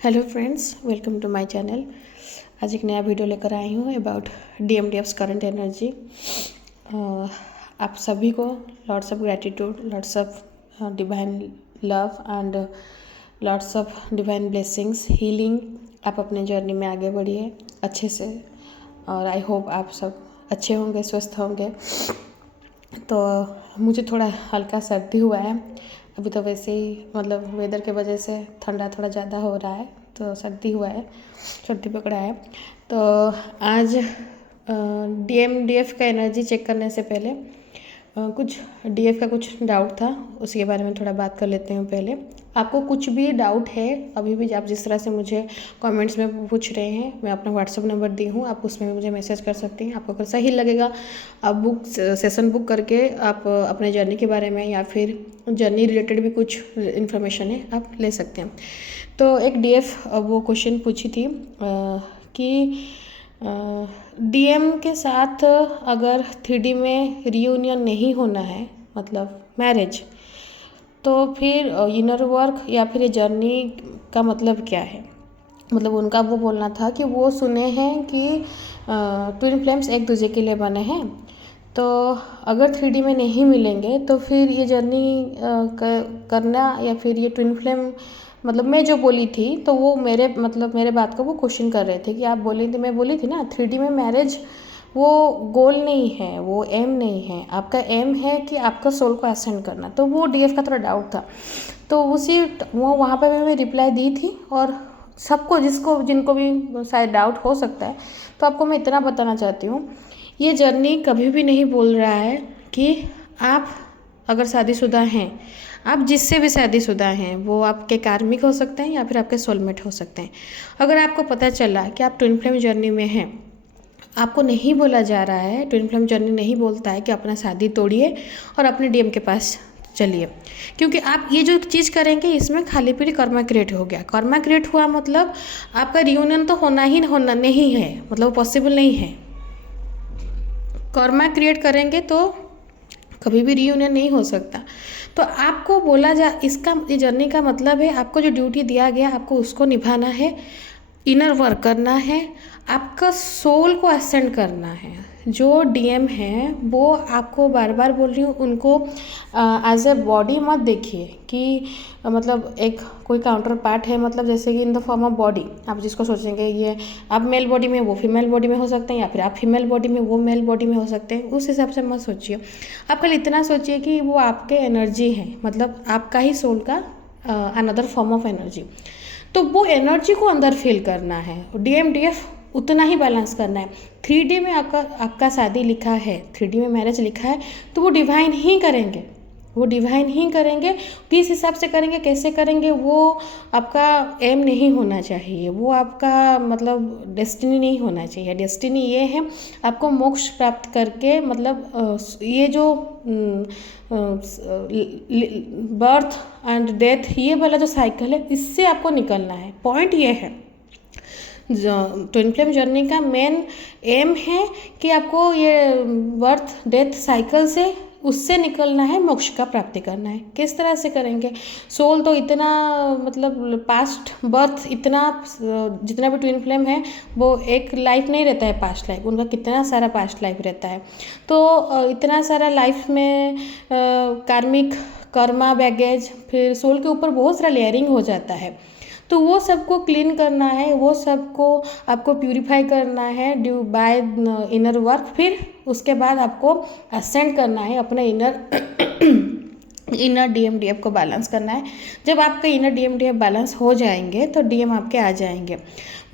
Hello friends, welcome to my channel. आज एक नया वीडियो लेकर आई हूँ अबाउट DMDF's करंट एनर्जी। आप सभी को lots of gratitude, lots of divine love and lots of divine blessings, healing. आप अपने जर्नी में आगे बढ़िए अच्छे से, और आई होप आप सब अच्छे होंगे, स्वस्थ होंगे। तो मुझे थोड़ा हल्का सर्दी हुआ है अभी, तो वैसे ही मतलब वेदर के वजह से ठंडा थोड़ा ज़्यादा हो रहा है, तो सर्दी हुआ है, सर्दी पकड़ा है। तो आज DMDF का एनर्जी चेक करने से पहले कुछ DF का कुछ डाउट था, उसके बारे में थोड़ा बात कर लेते हैं। पहले आपको कुछ भी डाउट है, अभी भी आप जिस तरह से मुझे कमेंट्स में पूछ रहे हैं, मैं अपना व्हाट्सअप नंबर दी हूँ, आप उसमें भी मुझे मैसेज कर सकती हैं। आपको अगर सही लगेगा, आप सेशन बुक करके आप अपने जर्नी के बारे में या फिर जर्नी रिलेटेड भी कुछ इन्फॉर्मेशन है आप ले सकते हैं। तो एक DF वो क्वेश्चन पूछी थी कि DM के साथ अगर 3D में रियूनियन नहीं होना है, मतलब मैरिज, तो फिर इनर वर्क या फिर ये जर्नी का मतलब क्या है। मतलब उनका वो बोलना था कि वो सुने हैं कि ट्विन फ्लेम्स एक दूसरे के लिए बने हैं, तो अगर 3D में नहीं मिलेंगे तो फिर ये जर्नी करना, या फिर ये ट्विन फ्लेम, मतलब मैं जो बोली थी तो वो मेरे बात को वो क्वेश्चन कर रहे थे कि आप बोली थी, मैं बोली थी ना 3D में मैरिज वो गोल नहीं है, वो एम नहीं है। आपका एम है कि आपका सोल को असेंड करना। तो वो DF का थोड़ा डाउट था, तो वो वहाँ पर मैं रिप्लाई दी थी। और सबको जिनको भी शायद डाउट हो सकता है, तो आपको मैं इतना बताना चाहती हूँ, ये जर्नी कभी भी नहीं बोल रहा है कि आप अगर शादीशुदा हैं, आप जिससे भी शादीशुदा हैं, वो आपके कार्मिक हो सकते हैं या फिर आपके सोलमेट हो सकते हैं। अगर आपको पता चला कि आप ट्विन फ्लेम जर्नी में हैं, आपको नहीं बोला जा रहा है, ट्विन फ्लेम जर्नी नहीं बोलता है कि अपना शादी तोड़िए और अपने DM के पास चलिए, क्योंकि आप ये जो चीज़ करेंगे इसमें खाली पीली कर्मा क्रिएट हो गया। कर्मा क्रिएट हुआ मतलब आपका रियूनियन तो होना नहीं है, मतलब पॉसिबल नहीं है। कर्मा क्रिएट करेंगे तो कभी भी रियूनियन नहीं हो सकता। तो आपको बोला इसका ये जर्नी का मतलब है, आपको जो ड्यूटी दिया गया आपको उसको निभाना है, इनर वर्क करना है, आपका सोल को असेंड करना है। जो DM है वो आपको बार बार बोल रही हूँ, उनको एज ए बॉडी मत देखिए कि मतलब एक कोई काउंटर पार्ट है, मतलब जैसे कि in the form of body. आप जिसको सोचेंगे ये आप मेल बॉडी में, वो फीमेल बॉडी में हो सकते हैं, या फिर आप फीमेल बॉडी में, वो मेल बॉडी में हो सकते हैं, उस हिसाब से मत सोचिए। आप कल इतना सोचिए कि वो आपके एनर्जी हैं, मतलब आपका ही सोल का अनदर फॉर्म ऑफ एनर्जी। तो वो एनर्जी को अंदर फील करना है। DMDF उतना ही बैलेंस करना है। 3D में आपका शादी लिखा है, 3D में मैरिज लिखा है, तो वो डिवाइन ही करेंगे, वो डिवाइन ही करेंगे। किस हिसाब से करेंगे, कैसे करेंगे, वो आपका एम नहीं होना चाहिए, वो आपका मतलब डेस्टिनी नहीं होना चाहिए। डेस्टिनी ये है आपको मोक्ष प्राप्त करके, मतलब ये जो बर्थ एंड डेथ, ये वाला जो साइकिल है, इससे आपको निकलना है। पॉइंट ये है, ट्विन फ्लेम जर्नी का मेन एम है कि आपको ये बर्थ डेथ साइकिल से उससे निकलना है, मोक्ष का प्राप्ति करना है। किस तरह से करेंगे, सोल तो इतना मतलब पास्ट बर्थ, इतना जितना भी ट्विन फ्लेम है वो एक लाइफ नहीं रहता है, पास्ट लाइफ उनका कितना सारा पास्ट लाइफ रहता है। तो इतना सारा लाइफ में कार्मिक कर्मा बैगेज, फिर सोल के ऊपर बहुत सारा लेयरिंग हो जाता है। तो वो सबको क्लीन करना है, वो सबको आपको प्यूरिफाई करना है ड्यू बाय इनर वर्क। फिर उसके बाद आपको असेंड करना है, अपने इनर DMDF को बैलेंस करना है। जब आपके इनर DMDF बैलेंस हो जाएंगे तो DM आपके आ जाएंगे।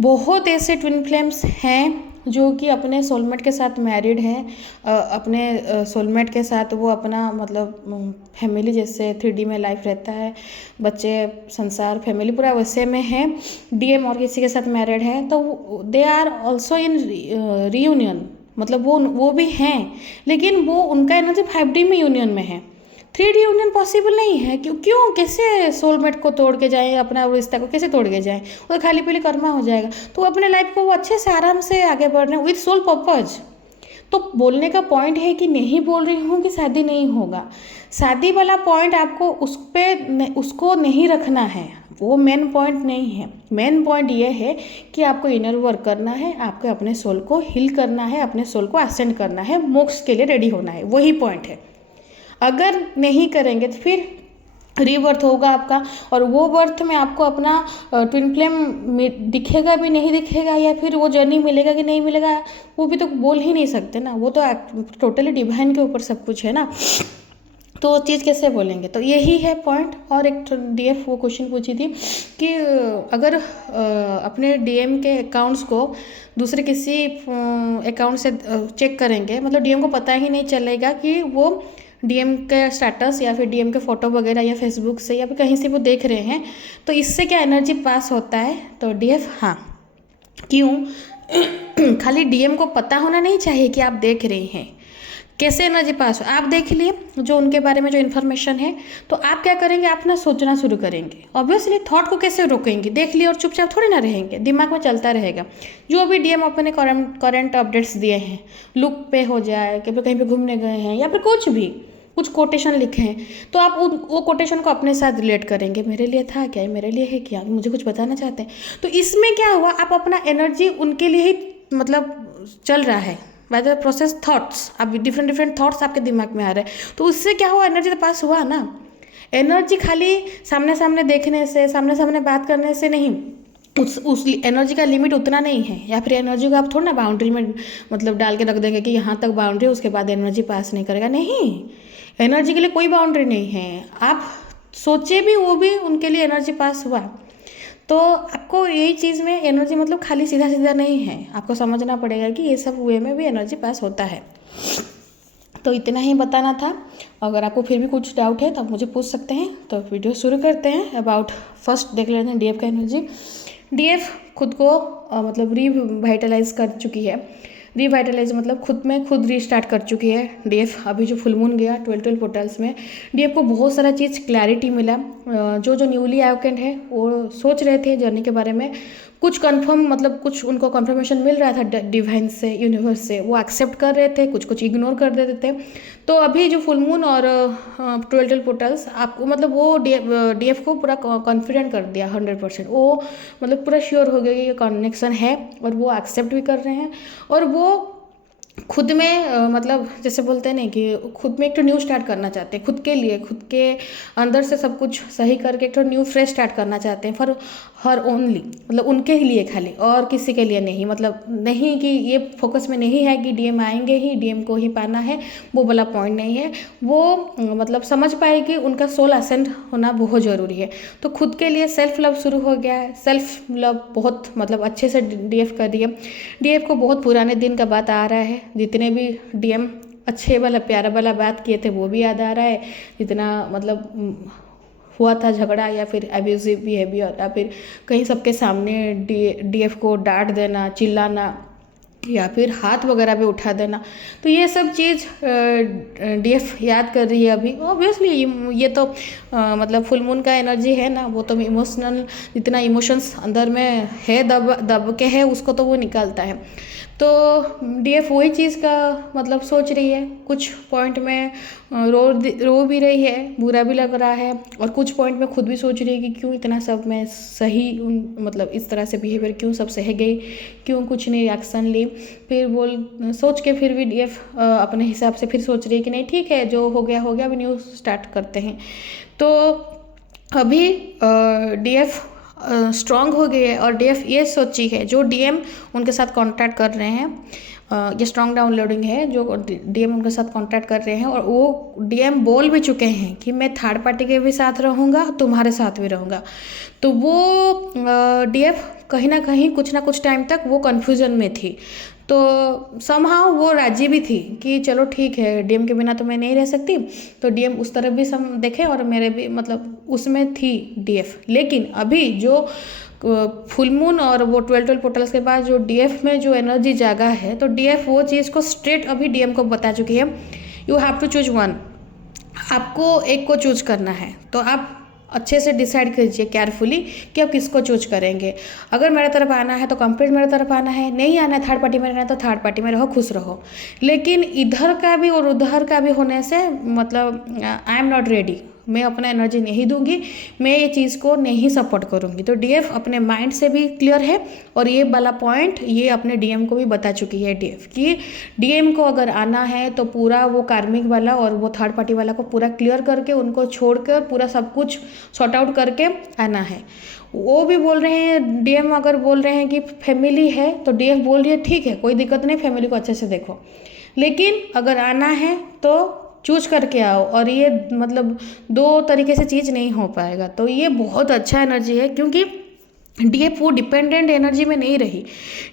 बहुत ऐसे ट्विन फ्लेम्स हैं जो कि अपने सोलमेट के साथ मैरिड हैं, अपने सोलमेट के साथ वो अपना मतलब फैमिली, जैसे 3D में लाइफ रहता है, बच्चे, संसार, फैमिली पूरा वैसे में है। DM और किसी के साथ मैरिड है तो they are also in reunion, मतलब वो भी हैं, लेकिन वो उनका एनर्जी 5D में यूनियन में है। 3D यूनियन पॉसिबल नहीं है। क्यों कैसे सोलमेट को तोड़ के जाएं, अपना रिश्ता को कैसे तोड़ के जाएं, वो खाली पीली कर्मा हो जाएगा। तो अपने लाइफ को वो अच्छे से आराम से आगे बढ़ रहे हैं विथ सोल पर्पज। तो बोलने का पॉइंट है कि नहीं बोल रही हूँ कि शादी नहीं होगा, शादी वाला पॉइंट आपको उसको नहीं रखना है, वो मेन पॉइंट नहीं है। मेन पॉइंट ये है कि आपको इनर वर्क करना है, आपको अपने सोल को हील करना है, अपने सोल को असेंड करना है, मोक्ष के लिए रेडी होना है, वही पॉइंट है। अगर नहीं करेंगे तो फिर रीबर्थ होगा आपका, और वो बर्थ में आपको अपना ट्विन फ्लेम दिखेगा भी नहीं दिखेगा, या फिर वो जर्नी मिलेगा कि नहीं मिलेगा, वो भी तो बोल ही नहीं सकते ना, वो तो टोटली डिवाइन के ऊपर सब कुछ है ना, तो वो चीज़ कैसे बोलेंगे। तो यही है पॉइंट। और एक डीएफ वो क्वेश्चन पूछी थी कि अगर अपने डीएम के अकाउंट्स को दूसरे किसी अकाउंट से चेक करेंगे, मतलब डीएम को पता ही नहीं चलेगा कि वो डीएम के स्टेटस या फिर डीएम के फ़ोटो वगैरह या फेसबुक से या फिर कहीं से वो देख रहे हैं, तो इससे क्या एनर्जी पास होता है। तो डीएफ हाँ, क्यों खाली डीएम को पता होना नहीं चाहिए कि आप देख रहे हैं, कैसे एनर्जी पास हो। आप देख लिए जो उनके बारे में जो इन्फॉर्मेशन है, तो आप क्या करेंगे, आप ना सोचना शुरू करेंगे। ऑब्वियसली थॉट को कैसे रोकेंगे, देख लिए और चुपचाप थोड़ी ना रहेंगे, दिमाग में चलता रहेगा। जो भी डीएम अपने करंट अपडेट्स दिए हैं, लुक पे हो जाए कि कहीं पे घूमने गए हैं या फिर कुछ भी, कुछ कोटेशन लिखे हैं, तो आप वो कोटेशन को अपने साथ रिलेट करेंगे, मेरे लिए था क्या, मेरे लिए है क्या, मुझे कुछ बताना चाहते हैं। तो इसमें क्या हुआ, आप अपना एनर्जी उनके लिए ही मतलब चल रहा है, बाय द प्रोसेस थॉट्स, अब डिफरेंट थॉट्स आपके दिमाग में आ रहे हैं, तो उससे क्या हुआ, एनर्जी तो पास हुआ ना। एनर्जी खाली सामने सामने देखने से, सामने सामने बात करने से नहीं, उस एनर्जी का लिमिट उतना नहीं है, या फिर एनर्जी को आप थोड़ा ना बाउंड्री में मतलब डाल के रख देंगे कि यहाँ तक बाउंड्री, उसके बाद एनर्जी पास नहीं करेगा, नहीं, एनर्जी के लिए कोई बाउंड्री नहीं है। आप सोचे भी वो भी उनके लिए एनर्जी पास हुआ। तो आपको यही चीज़ में एनर्जी मतलब खाली सीधा सीधा नहीं है, आपको समझना पड़ेगा कि ये सब वे में भी एनर्जी पास होता है। तो इतना ही बताना था। अगर आपको फिर भी कुछ डाउट है तो आप मुझे पूछ सकते हैं। तो वीडियो शुरू करते हैं। अबाउट फर्स्ट देख लेते हैं डीएफ का एनर्जी। डीएफ खुद को मतलब रिवाइटलाइज कर चुकी है। रिवाइटलाइज मतलब खुद में खुद रीस्टार्ट कर चुकी है डीएफ। अभी जो फुल मून गया 12 पोर्टल्स में, डीएफ को बहुत सारा चीज़ क्लैरिटी मिला। जो न्यूली अवेकेंड है वो सोच रहे थे जर्नी के बारे में, कुछ कंफर्म मतलब कुछ उनको कंफर्मेशन मिल रहा था डिवाइन से, यूनिवर्स से, वो एक्सेप्ट कर रहे थे, कुछ इग्नोर कर देते थे। तो अभी जो फुल मून और 12 पोर्टल्स आपको मतलब वो डीएफ को पूरा कॉन्फिडेंट कर दिया 100%। वो मतलब पूरा श्योर हो गया कि ये कनेक्शन है, और वो एक्सेप्ट भी कर रहे हैं। और वो खुद में मतलब जैसे बोलते हैं ना कि खुद में एक तो न्यू स्टार्ट करना चाहते हैं, खुद के लिए, खुद के अंदर से सब कुछ सही करके एक तो न्यू फ्रेश स्टार्ट करना चाहते हैं फॉर हर ओनली, मतलब उनके ही लिए खाली, और किसी के लिए नहीं। मतलब नहीं कि ये फोकस में नहीं है कि डीएम आएंगे ही, डीएम को ही पाना है, वो वाला पॉइंट नहीं है। वो मतलब समझ पाए कि उनका सोल असेंड होना बहुत ज़रूरी है। तो खुद के लिए सेल्फ लव शुरू हो गया है। सेल्फ लव बहुत मतलब अच्छे से डीएफ कर रही है। डीएफ को बहुत पुराने दिन का बात आ रहा है, जितने भी डीएम अच्छे वाला प्यारा वाला बात किए थे वो भी याद आ रहा है। जितना मतलब हुआ था झगड़ा या फिर एब्यूजिव बिहेवियर, या फिर कहीं सबके सामने डीएफ को डांट देना, चिल्लाना, या फिर हाथ वगैरह भी उठा देना, तो ये सब चीज़ डीएफ याद कर रही है अभी। ऑब्वियसली ये तो मतलब फुल मून का एनर्जी है ना, वो तो इमोशनल, जितना इमोशंस अंदर में है दब के है, उसको तो वो निकालता है। तो डीएफ वही चीज़ का मतलब सोच रही है। कुछ पॉइंट में रो भी रही है, बुरा भी लग रहा है, और कुछ पॉइंट में खुद भी सोच रही है कि क्यों इतना सब मैं सही मतलब इस तरह से बिहेवियर क्यों सब सह गई, क्यों कुछ नहीं एक्शन ली। फिर सोच के फिर भी डीएफ अपने हिसाब से फिर सोच रही है कि नहीं ठीक है, जो हो गया अभी न्यू स्टार्ट करते हैं। तो अभी डीएफ स्ट्रांग हो गई है, और डीएफ ये सोची है, जो डीएम उनके साथ कांटेक्ट कर रहे हैं, ये स्ट्रांग डाउनलोडिंग है, जो डीएम उनके साथ कांटेक्ट कर रहे हैं, और वो डीएम बोल भी चुके हैं कि मैं थर्ड पार्टी के भी साथ रहूँगा, तुम्हारे साथ भी रहूँगा। तो वो डीएफ कहीं ना कहीं कुछ ना कुछ टाइम तक वो कन्फ्यूज़न में थी। तो समहाउ वो राजी भी थी कि चलो ठीक है, डीएम के बिना तो मैं नहीं रह सकती। तो डीएम उस तरफ भी देखे, और मेरे भी मतलब उसमें थी डीएफ। लेकिन अभी जो फुल मून और वो 12 पोर्टल्स के बाद जो डीएफ में जो एनर्जी जागा है, तो डीएफ वो चीज़ को स्ट्रेट अभी डीएम को बता चुकी है, you have to choose one. आपको एक को चूज करना है। तो आप अच्छे से डिसाइड कीजिए केयरफुली कि आप किसको चूज करेंगे। अगर मेरे तरफ आना है तो कंप्लीट मेरे तरफ आना है, नहीं आना है थर्ड पार्टी में रहना है तो थर्ड पार्टी में रहो, खुश रहो। लेकिन इधर का भी और उधर का भी होने से मतलब आई एम नॉट रेडी, मैं अपना एनर्जी नहीं दूंगी, मैं ये चीज़ को नहीं सपोर्ट करूंगी। तो डीएफ अपने माइंड से भी क्लियर है और ये वाला पॉइंट ये अपने डीएम को भी बता चुकी है डीएफ कि डीएम को अगर आना है तो पूरा वो कार्मिक वाला और वो थर्ड पार्टी वाला को पूरा क्लियर करके उनको छोड़कर पूरा सब कुछ सॉर्ट आउट करके आना है। वो भी बोल रहे हैं, डीएम अगर बोल रहे हैं कि फैमिली है तो डीएफ बोल रही है ठीक है कोई दिक्कत नहीं, फैमिली को अच्छे से देखो, लेकिन अगर आना है तो चूज करके आओ। और ये मतलब दो तरीके से चीज़ नहीं हो पाएगा। तो ये बहुत अच्छा एनर्जी है क्योंकि डीएफ वो डिपेंडेंट एनर्जी में नहीं रही।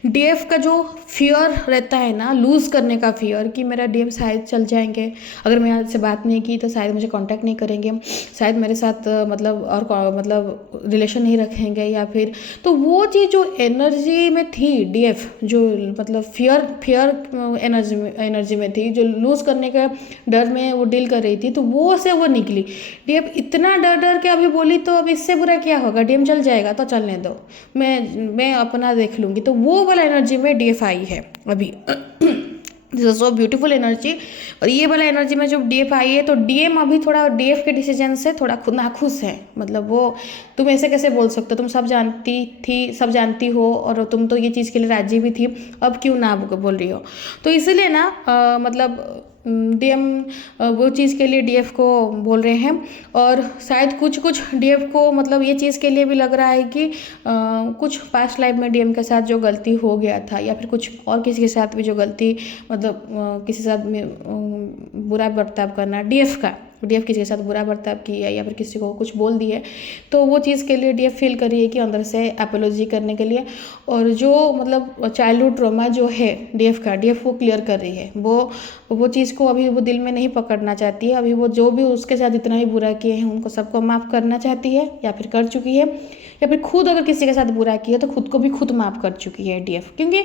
डीएफ का जो फियर रहता है ना, लूज़ करने का फियर कि मेरा डीएम शायद चल जाएंगे, अगर मैं आज से बात नहीं की तो शायद मुझे कांटेक्ट नहीं करेंगे, शायद मेरे साथ मतलब रिलेशन नहीं रखेंगे या फिर, तो वो चीज़ जो एनर्जी में थी डीएफ जो मतलब फियर एनर्जी में थी, जो लूज़ करने का डर में वो डील कर रही थी, तो वो से वो निकली। डीएफ इतना डर डर के अभी बोली तो अब इससे बुरा क्या होगा, डीएम चल जाएगा तो चलने दो, मैं अपना देख लूँगी। तो वो वाला एनर्जी में डीएफ आई है अभी। This is so beautiful energy. और ये वाला एनर्जी में जब डीएफ आई है तो डीएम अभी थोड़ा डीएफ के डिसीजन से थोड़ा खुद नाखुश है। मतलब वो तुम ऐसे कैसे बोल सकते हो, तुम सब जानती हो और तुम तो ये चीज़ के लिए राजी भी थी, अब क्यों ना बोल रही हो। तो इसलिए ना मतलब डीएम वो चीज़ के लिए डीएफ को बोल रहे हैं। और शायद कुछ डीएफ को मतलब ये चीज़ के लिए भी लग रहा है कि कुछ पास्ट लाइफ में डीएम के साथ जो गलती हो गया था या फिर कुछ और किसी के साथ भी जो गलती मतलब किसी के साथ बुरा बर्ताव करना, डीएफ किसी के साथ बुरा बर्ताव किया या फिर किसी को कुछ बोल दिए, तो वो चीज़ के लिए डीएफ फील कर रही है कि अंदर से एपोलॉजी करने के लिए। और जो मतलब चाइल्डहुड ट्रॉमा जो है डीएफ वो क्लियर कर रही है। वो चीज़ को अभी वो दिल में नहीं पकड़ना चाहती है। अभी वो जो भी उसके साथ इतना भी बुरा किए हैं उनको सबको माफ़ करना चाहती है या फिर कर चुकी है, या फिर खुद अगर किसी के साथ बुरा किया तो खुद को भी खुद माफ़ कर चुकी है डीएफ। क्योंकि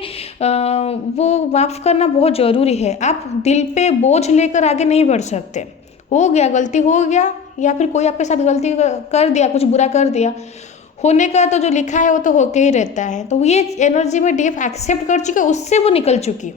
वो माफ़ करना बहुत ज़रूरी है। आप दिल पे बोझ लेकर आगे नहीं बढ़ सकते। हो गया, गलती हो गया, या फिर कोई आपके साथ गलती कर दिया, कुछ बुरा कर दिया, होने का तो जो लिखा है वो तो होके ही रहता है। तो ये एनर्जी में डीएफ एक्सेप्ट कर चुकी है, उससे वो निकल चुकी।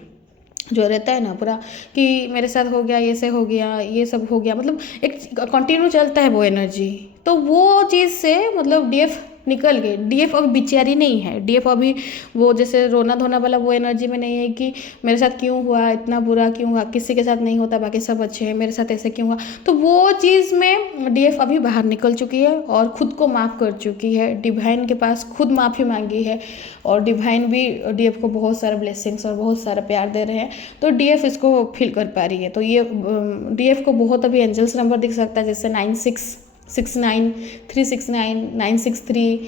जो रहता है ना पूरा कि मेरे साथ हो गया, ये से हो गया, ये सब हो गया, मतलब एक कंटिन्यू चलता है वो एनर्जी। तो वो चीज़ से मतलब डीएफ निकल गए। डीएफ अभी बेचारी नहीं है। डीएफ अभी वो जैसे रोना धोना वाला वो एनर्जी में नहीं है कि मेरे साथ क्यों हुआ, इतना बुरा क्यों हुआ, किसी के साथ नहीं होता, बाकी सब अच्छे हैं, मेरे साथ ऐसे क्यों हुआ। तो वो चीज़ में डीएफ अभी बाहर निकल चुकी है और खुद को माफ़ कर चुकी है। डिवाइन के पास खुद माफ़ी मांगी है और डिवाइन भी डीएफ को बहुत सारे ब्लेसिंग्स और बहुत सारा प्यार दे रहे हैं। तो डीएफ इसको फील कर पा रही है। तो ये डीएफ को बहुत अभी एंजल्स नंबर दिख सकता है, जैसे 9669 369 963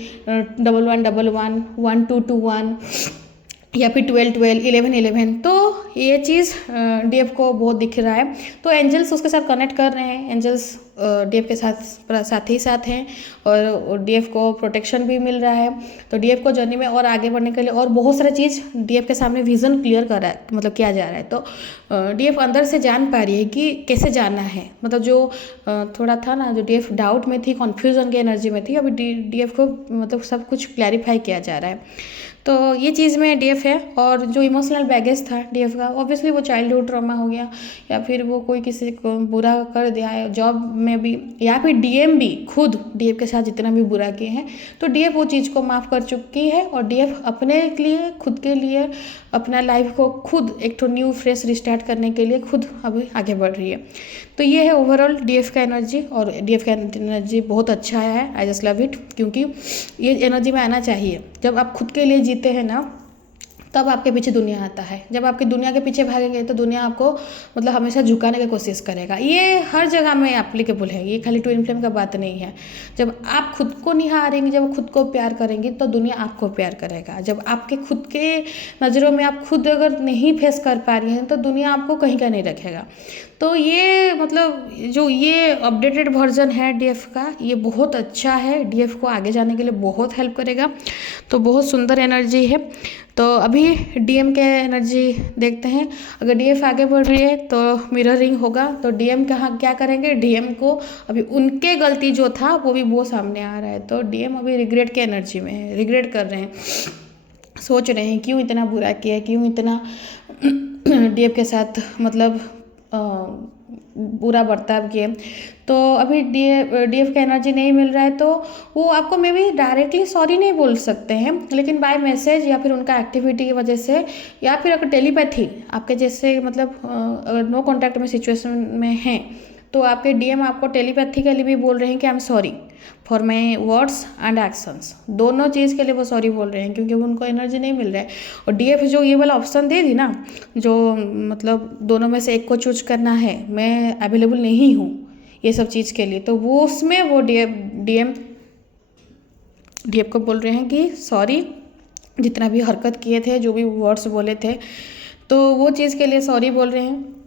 1111 1221 या फिर 1212 1111। तो ये चीज़ डीएफ को बहुत दिख रहा है। तो एंजल्स उसके साथ कनेक्ट कर रहे हैं। एंजल्स डीएफ के साथ ही साथ हैं और डीएफ को प्रोटेक्शन भी मिल रहा है। तो डीएफ को जर्नी में और आगे बढ़ने के लिए और बहुत सारा चीज़ डीएफ के सामने विज़न क्लियर कर रहा है, मतलब किया जा रहा है। तो डीएफ अंदर से जान पा रही है कि कैसे जाना है। मतलब जो थोड़ा था ना, जो डीएफ डाउट में थी, कन्फ्यूजन की एनर्जी में थी, अभी डीएफ को मतलब सब कुछ क्लैरिफाई किया जा रहा है। तो ये चीज़ में डीएफ है। और जो इमोशनल बैगेज था डीएफ का, ऑब्वियसली वो चाइल्डहुड ट्रॉमा हो गया या फिर वो कोई किसी को बुरा कर दिया है जॉब में भी, या फिर डीएम भी खुद डीएफ के साथ जितना भी बुरा किए हैं, तो डीएफ वो चीज़ को माफ़ कर चुकी है। और डीएफ अपने लिए, खुद के लिए, अपना लाइफ को खुद एक तो न्यू फ्रेश रिस्टार्ट करने के लिए खुद अभी आगे बढ़ रही है। तो ये है ओवरऑल डीएफ का एनर्जी। और डीएफ का एनर्जी बहुत अच्छा है, आई जस्ट लव इट। क्योंकि ये एनर्जी में आना चाहिए। जब आप खुद के लिए जीते हैं ना, तब आपके पीछे दुनिया आता है। जब आपकी दुनिया के पीछे भागेंगे तो दुनिया आपको मतलब हमेशा झुकाने की कोशिश करेगा। ये हर जगह में एप्लीकेबल है, ये खाली ट्विन फ्लेम का बात नहीं है। जब आप खुद को निहारेंगे, जब खुद को प्यार करेंगे तो दुनिया आपको प्यार करेगा। जब आपके खुद के नज़रों में आप खुद अगर नहीं फेस कर पा रही हैं तो दुनिया आपको कहीं का नहीं रखेगा। तो ये मतलब जो ये अपडेटेड वर्जन है डीएफ का, ये बहुत अच्छा है, डीएफ को आगे जाने के लिए बहुत हेल्प करेगा। तो बहुत सुंदर एनर्जी है। तो अभी डीएम के एनर्जी देखते हैं। अगर डीएफ आगे बढ़ रही है तो मिररिंग होगा, तो डीएम कहाँ क्या करेंगे, डीएम को अभी उनके गलती जो था वो सामने आ रहा है। तो डीएम अभी रिग्रेट के एनर्जी में है, रिग्रेट कर रहे हैं, सोच रहे हैं क्यों इतना बुरा किया, क्यों इतना डीएफ के साथ मतलब बुरा बर्ताव किए। तो अभी डीएफ का एनर्जी नहीं मिल रहा है, तो वो आपको मे बी डायरेक्टली सॉरी नहीं बोल सकते हैं, लेकिन बाय मैसेज या फिर उनका एक्टिविटी की वजह से, या फिर अगर टेलीपैथी आपके जैसे मतलब अगर नो कॉन्टैक्ट में सिचुएशन में हैं, तो आपके डीएम आपको टेलीपैथिकली भी बोल रहे हैं कि I am sorry for my words and actions. दोनों चीज़ के लिए वो सॉरी बोल रहे हैं, क्योंकि उनको एनर्जी नहीं मिल रहा है। और डीएफ जो ये वाला ऑप्शन दे दी ना, जो मतलब दोनों में से एक को चूज करना है, मैं अवेलेबल नहीं हूँ ये सब चीज़ के लिए, तो वो उसमें वो डीएम को बोल रहे हैं कि सॉरी, जितना भी हरकत किए थे, जो भी वर्ड्स बोले थे, तो वो चीज़ के लिए सॉरी बोल रहे हैं।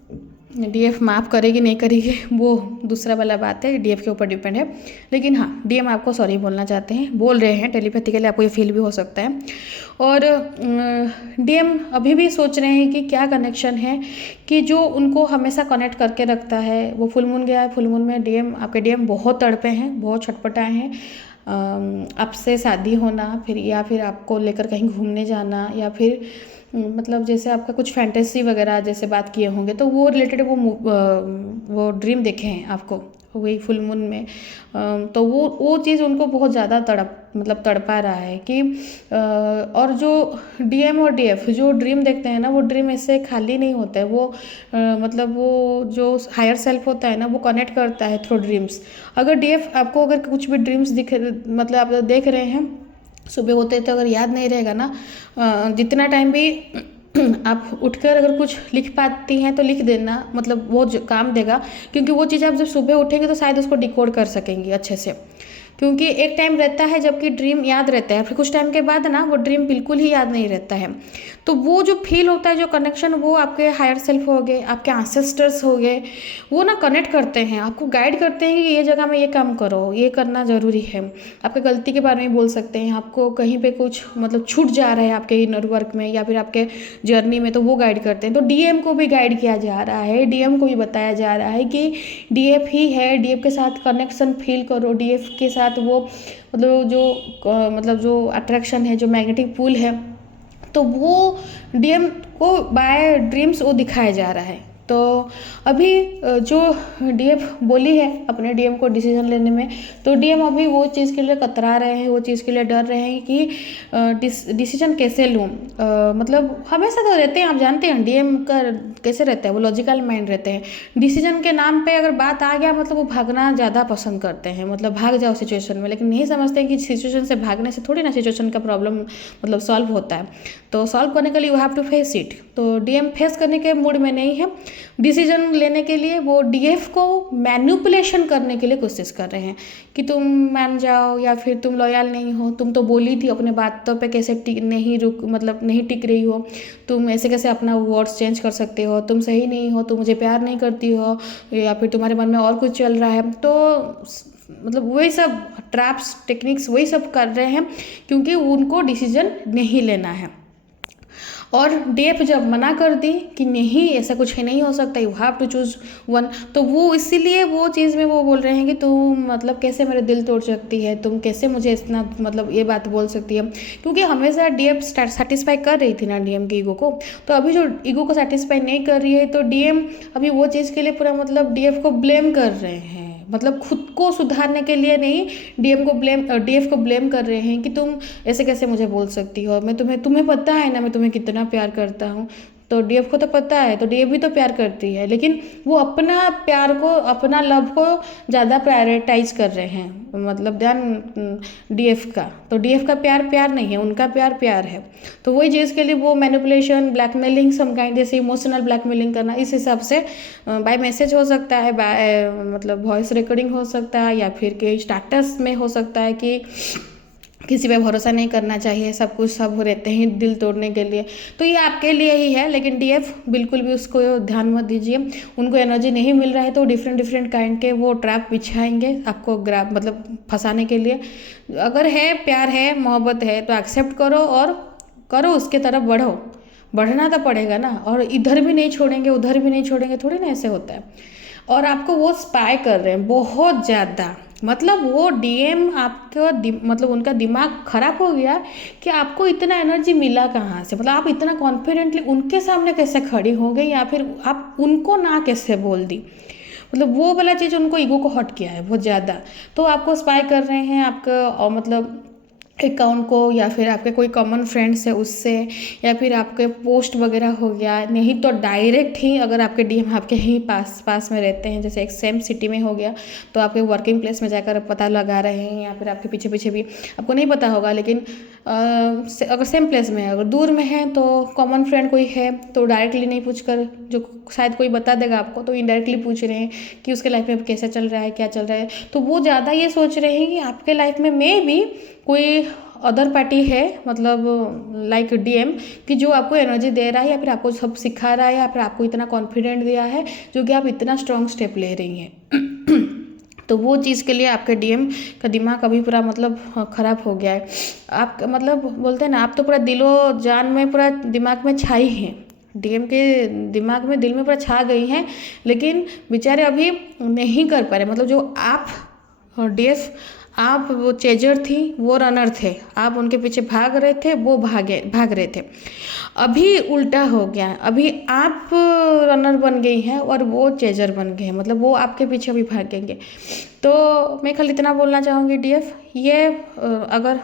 डीएफ माफ़ करेगी नहीं करेगी वो दूसरा वाला बात है, डीएफ के ऊपर डिपेंड है। लेकिन हाँ, डीएम आपको सॉरी बोलना चाहते हैं, बोल रहे हैं, टेलीपैथिकली आपको ये फील भी हो सकता है। और डीएम अभी भी सोच रहे हैं कि क्या कनेक्शन है कि जो उनको हमेशा कनेक्ट करके रखता है। वो फुल मून गया है, फुल मून में डीएम आपके डीएम बहुत तड़पे हैं, बहुत छटपटाए हैं। आपसे शादी होना, फिर या फिर आपको लेकर कहीं घूमने जाना, या फिर मतलब जैसे आपका कुछ फैंटेसी वगैरह जैसे बात किए होंगे, तो वो रिलेटेड वो ड्रीम देखे हैं आपको वही फुल मून में। तो वो चीज़ उनको बहुत ज़्यादा तड़पा रहा है कि और जो डीएम और डीएफ जो ड्रीम देखते हैं ना, वो ड्रीम ऐसे खाली नहीं होता है। वो मतलब वो जो हायर सेल्फ होता है ना, वो कनेक्ट करता है थ्रू ड्रीम्स। अगर डीएफ आपको अगर कुछ भी ड्रीम्स मतलब आप देख रहे हैं, सुबह होते तो अगर याद नहीं रहेगा ना, जितना टाइम भी आप उठकर अगर कुछ लिख पाती हैं तो लिख देना, मतलब वो काम देगा। क्योंकि वो चीज़ आप जब सुबह उठेंगे तो शायद उसको डिकोड कर सकेंगी अच्छे से। क्योंकि एक टाइम रहता है जबकि ड्रीम याद रहता है, फिर कुछ टाइम के बाद ना वो ड्रीम बिल्कुल ही याद नहीं रहता है। तो वो जो फील होता है, जो कनेक्शन, वो आपके हायर सेल्फ हो गए, आपके एंसेस्टर्स हो गए, वो ना कनेक्ट करते हैं, आपको गाइड करते हैं कि ये जगह में ये काम करो, ये करना ज़रूरी है। आपके गलती के बारे में बोल सकते हैं, आपको कहीं पे कुछ मतलब छूट जा रहा है आपके इनर वर्क में या फिर आपके जर्नी में, तो वो गाइड करते हैं। तो डीएम को भी गाइड किया जा रहा है, डीएम को भी बताया जा रहा है कि डीएफ ही है, डीएफ के साथ कनेक्शन फील करो, डीएफ के साथ वो मतलब जो अट्रैक्शन है, जो मैग्नेटिक पुल है, तो वो डीएम को बाय ड्रीम्स वो दिखाया जा रहा है। तो अभी जो डीएफ बोली है अपने डीएम को डिसीजन लेने में, तो डीएम अभी वो चीज़ के लिए कतरा रहे हैं, वो चीज़ के लिए डर रहे हैं कि डिसीजन कैसे लूँ। मतलब हमेशा तो रहते हैं, आप जानते हैं डीएम का कैसे रहता है, वो लॉजिकल माइंड रहते हैं। डिसीजन के नाम पे अगर बात आ गया, मतलब वो भागना ज़्यादा पसंद करते हैं, मतलब भाग जाओ सिचुएशन में, लेकिन नहीं समझते कि सिचुएशन से भागने से थोड़ी ना सिचुएशन का प्रॉब्लम मतलब सॉल्व होता है। तो सॉल्व करने के लिए you have to face it. तो डीएम फेस करने के मूड में नहीं है, डिसीजन लेने के लिए वो डीएफ को मैनिपुलेशन करने के लिए कोशिश कर रहे हैं कि तुम मान जाओ, या फिर तुम लॉयल नहीं हो, तुम तो बोली थी अपने बातों पे कैसे नहीं टिक रही हो, तुम ऐसे कैसे अपना वर्ड्स चेंज कर सकते हो, तुम सही नहीं हो, तुम मुझे प्यार नहीं करती हो, या फिर तुम्हारे मन में और कुछ चल रहा है। तो मतलब वही सब ट्रैप्स टेक्निक्स वही सब कर रहे हैं, क्योंकि उनको डिसीजन नहीं लेना है। और डीएफ जब मना कर दी कि नहीं ऐसा कुछ है, नहीं हो सकता, you have to choose one, तो वो इसीलिए वो चीज़ में वो बोल रहे हैं कि तुम मतलब कैसे मेरे दिल तोड़ सकती है, तुम कैसे मुझे इतना मतलब ये बात बोल सकती है। क्योंकि हमेशा डीएफ सेटिस्फाई कर रही थी ना डीएम के ईगो को, तो अभी जो ईगो को सेटिस्फाई नहीं कर रही है, तो डीएम अभी वो चीज़ के लिए पूरा मतलब डीएफ को ब्लेम कर रहे हैं, मतलब खुद को सुधारने के लिए नहीं, डीएफ को ब्लेम कर रहे हैं कि तुम ऐसे कैसे मुझे बोल सकती हो, मैं तुम्हें पता है ना मैं तुम्हें कितना प्यार करता हूँ। तो डीएफ को तो पता है, तो डीएफ भी तो प्यार करती है, लेकिन वो अपना प्यार को, अपना लव को ज़्यादा प्रायोरिटाइज कर रहे हैं, मतलब ध्यान डीएफ का। तो डीएफ का प्यार नहीं है, उनका प्यार है। तो वही चीज़ के लिए वो मैनिपुलेशन, ब्लैकमेलिंग, सम काइंड जैसे इमोशनल ब्लैकमेलिंग करना, इस हिसाब से बाय मैसेज हो सकता है, बाय मतलब वॉइस रिकॉर्डिंग हो सकता है, या फिर के स्टेटस में हो सकता है कि किसी पे भरोसा नहीं करना चाहिए, सब रहते हैं दिल तोड़ने के लिए। तो ये आपके लिए ही है, लेकिन डीएफ बिल्कुल भी उसको ध्यान मत दीजिए। उनको एनर्जी नहीं मिल रहा है तो डिफरेंट डिफरेंट काइंड के वो ट्रैप बिछाएंगे आपको ग्रैब मतलब फंसाने के लिए। अगर है प्यार है मोहब्बत है तो एक्सेप्ट करो और करो, उसके तरफ बढ़ो, बढ़ना तो पड़ेगा ना। और इधर भी नहीं छोड़ेंगे उधर भी नहीं छोड़ेंगे, थोड़ी ना ऐसे होता है। और आपको वो स्पाई कर रहे हैं बहुत ज़्यादा, मतलब वो डीएम आपको मतलब उनका दिमाग खराब हो गया कि आपको इतना एनर्जी मिला कहाँ से, मतलब आप इतना कॉन्फिडेंटली उनके सामने कैसे खड़ी हो गई, या फिर आप उनको ना कैसे बोल दी। मतलब वो वाला चीज़ उनको ईगो को हट किया है बहुत ज़्यादा। तो आपको स्पाई कर रहे हैं आपका और मतलब अकाउंट को, या फिर आपके कोई कॉमन फ्रेंड्स है उससे, या फिर आपके पोस्ट वगैरह हो गया, नहीं तो डायरेक्ट ही अगर आपके डीएम आपके ही पास में रहते हैं, जैसे एक सेम सिटी में हो गया तो आपके वर्किंग प्लेस में जाकर पता लगा रहे हैं, या फिर आपके पीछे पीछे भी आपको नहीं पता होगा, लेकिन अगर सेम प्लेस में है, अगर दूर में है तो कॉमन फ्रेंड कोई है तो डायरेक्टली नहीं पूछ कर, जो शायद कोई बता देगा आपको, तो इनडायरेक्टली पूछ रहे हैं कि उसके लाइफ में कैसा चल रहा है क्या चल रहा है। तो वो ज़्यादा ये सोच रहे हैं कि आपके लाइफ में भी कोई अदर पार्टी है, मतलब लाइक डीएम, कि जो आपको एनर्जी दे रहा है या फिर आपको सब सिखा रहा है या फिर आपको इतना कॉन्फिडेंट दिया है जो कि आप इतना स्ट्रॉन्ग स्टेप ले रही हैं। तो वो चीज़ के लिए आपके डीएम का दिमाग अभी पूरा मतलब ख़राब हो गया है। आप मतलब बोलते हैं ना, आप तो पूरा दिलो जान में पूरा दिमाग में छाई हैं, डीएम के दिमाग में दिल में पूरा छा गई हैं, लेकिन बेचारे अभी नहीं कर पा रहे। मतलब जो आप डीएफ आप वो चेजर थी वो रनर थे, आप उनके पीछे भाग रहे थे वो भाग रहे थे। अभी उल्टा हो गया है, अभी आप रनर बन गई हैं और वो चेजर बन गए हैं, मतलब वो आपके पीछे भी भागेंगे। तो मैं खाली इतना बोलना चाहूँगी डीएफ, ये अगर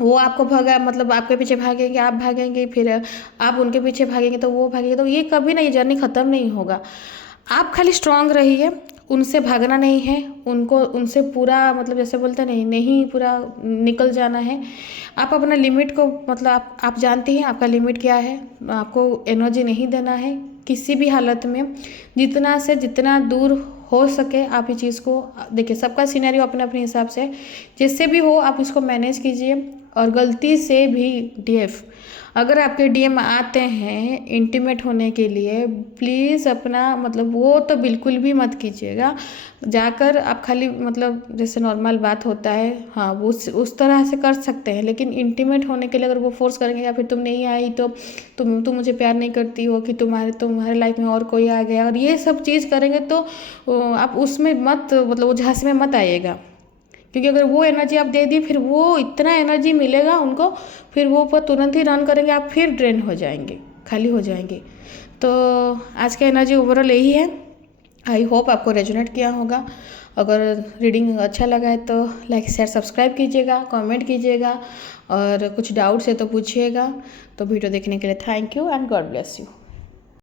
वो आपको भागा मतलब आपके पीछे भागेंगे आप भागेंगे, फिर आप उनके पीछे भागेंगे तो वो भागेंगे, तो ये कभी ना ये जर्नी ख़त्म नहीं होगा। आप खाली स्ट्रांग रहिए, उनसे भागना नहीं है, उनको उनसे पूरा मतलब जैसे बोलते नहीं पूरा निकल जाना है। आप अपना लिमिट को मतलब आप जानती हैं आपका लिमिट क्या है, आपको एनर्जी नहीं देना है किसी भी हालत में। जितना से जितना दूर हो सके आप ये चीज़ को देखिए, सबका सिनेरियो अपने अपने हिसाब से जिससे भी हो आप इसको मैनेज कीजिए। और गलती से भी डीएफ अगर आपके डीएम आते हैं इंटीमेट होने के लिए, प्लीज़ अपना मतलब वो तो बिल्कुल भी मत कीजिएगा। जाकर आप खाली मतलब जैसे नॉर्मल बात होता है हाँ वो उस तरह से कर सकते हैं, लेकिन इंटीमेट होने के लिए अगर वो फोर्स करेंगे या फिर तुम नहीं आई तो तुम मुझे प्यार नहीं करती हो, कि तुम्हारे लाइफ में और कोई आ गया, और ये सब चीज़ करेंगे तो आप उसमें मत मतलब वो झांसे में मत आइएगा। क्योंकि अगर वो एनर्जी आप दे दी फिर वो इतना एनर्जी मिलेगा उनको, फिर वो तुरंत ही रन करेंगे, आप फिर ड्रेन हो जाएंगे, खाली हो जाएंगे। तो आज का एनर्जी ओवरऑल यही है। आई होप आपको रेजोनेट किया होगा। अगर रीडिंग अच्छा लगा है तो लाइक शेयर सब्सक्राइब कीजिएगा, कमेंट कीजिएगा, और कुछ डाउट्स है तो पूछिएगा। तो वीडियो देखने के लिए thank you and God bless you.